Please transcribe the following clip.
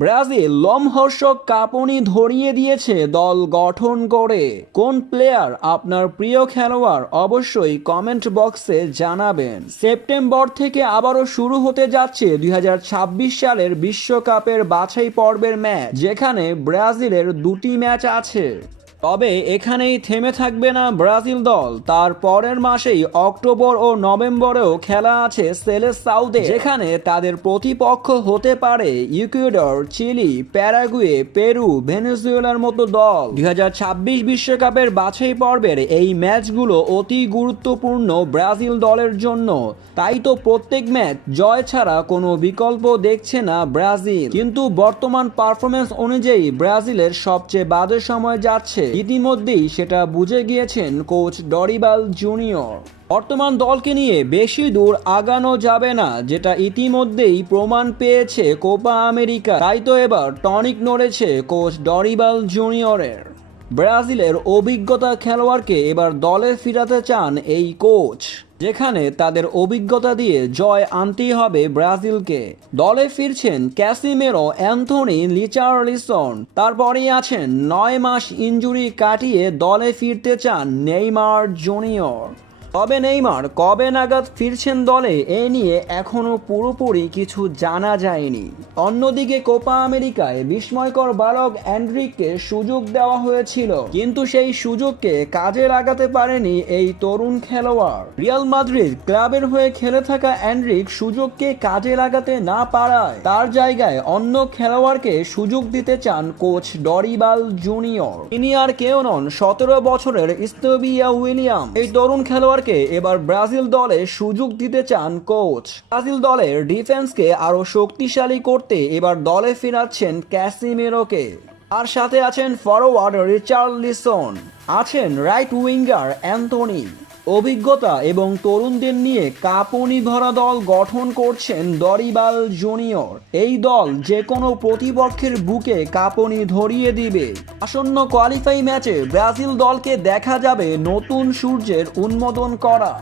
Brazil লোমহর্ষক কাঁপুনি ধরিয়ে দিয়েছে দল গঠন করে। কোন প্লেয়ার আপনার প্রিয় খেলোয়াড় অবশ্যই কমেন্ট বক্সে জানাবেন। সেপ্টেম্বর থেকে আবারও শুরু হতে যাচ্ছে 2026 সালের বিশ্বকাপের বাছাই পর্বের ম্যাচ, যেখানে ব্রাজিলের দুটি ম্যাচ আছে। তবে এখানেই থেমে থাকবে না ব্রাজিল দল। তার পরের মাসেই অক্টোবর ও নভেম্বরেও খেলা আছে সেলেসাউতে, যেখানে তাদের প্রতিপক্ষ হতে পারে ইকুয়েডর, চিলি, প্যারাগুয়ে, পেরু, ভেনেজুয়েলার মতো দল। 2026 বিশ্বকাপের বাছাই পর্বের এই ম্যাচগুলো অতি গুরুত্বপূর্ণ ব্রাজিল দলের জন্য। তাই তো প্রত্যেক ম্যাচ জয় ছাড়া কোনো বিকল্প দেখছে না ব্রাজিল। কিন্তু বর্তমান পারফরমেন্স অনুযায়ী ব্রাজিলের সবচেয়ে বাজে সময় যাচ্ছে, ইতিমধ্যেই সেটা বুঝে গিয়েছেন কোচ ডরিবাল জুনিয়র। বর্তমান দলকে নিয়ে বেশি দূর আগানো যাবে না, যেটা ইতিমধ্যেই প্রমাণ পেয়েছে কোপা আমেরিকা। তাই তো এবার টনিক নড়েছে কোচ ডরিবাল জুনিয়রের। ব্রাজিলের অভিজ্ঞতা খেলোয়াড়কে এবার দলে ফিরাতে চান এই কোচ, যেখানে তাদের অভিজ্ঞতা দিয়ে জয় আনতেই হবে ব্রাজিলকে। দলে ফিরছেন ক্যাসিমেরো, অ্যান্থনি, লিচারলিসন। তারপরেই আছেন 9 মাস ইনজুরি কাটিয়ে দলে ফিরতে চান নেইমার জুনিয়র। তবে নেইমার কবে নাগাদ ফিরছেন দলে, এ নিয়ে এখনও পুরোপুরি কিছু জানা যায়নি। অন্যদিকে কোপা আমেরিকায় বিস্ময়কর বালক এন্ড্রিককে সুযোগ দেওয়া হয়েছিল, কিন্তু সেই সুযোগকে কাজে লাগাতে পারেনি এই তরুণ খেলোয়াড়। রিয়াল মাদ্রিদ ক্লাবের হয়ে খেলে থাকা এন্ড্রিক সুযোগকে কাজে লাগাতে না পারায় তার জায়গায় অন্য খেলোয়াড়কে সুযোগ দিতে চান কোচ ডরিবাল জুনিয়র। তিনি আর কেউ নন, 17 বছরের স্টোবিয়া উইলিয়াম। এই তরুণ খেলোয়াড় এবার ব্রাজিল দলে সুযোগ দিতে চান কোচ। ব্রাজিল দলের ডিফেন্সকে আরো শক্তিশালী করতে এবার দলে ফিরাচ্ছেন ক্যাসিমেরোকে। আর সাথে আছেন ফরওয়ার্ড রিচার্লিসন, আছেন রাইট উইঙ্গার অ্যান্থনি। অভিজ্ঞতা এবং তরুণদের নিয়ে কাঁপুনি ভরা দল গঠন করছেন ডরিবাল জুনিয়র। এই দল যে কোনো প্রতিপক্ষের বুকে কাঁপুনি ধরিয়ে দিবে। আসন্ন কোয়ালিফাই ম্যাচে ব্রাজিল দলকে দেখা যাবে নতুন সূর্যের উন্মোদন করা।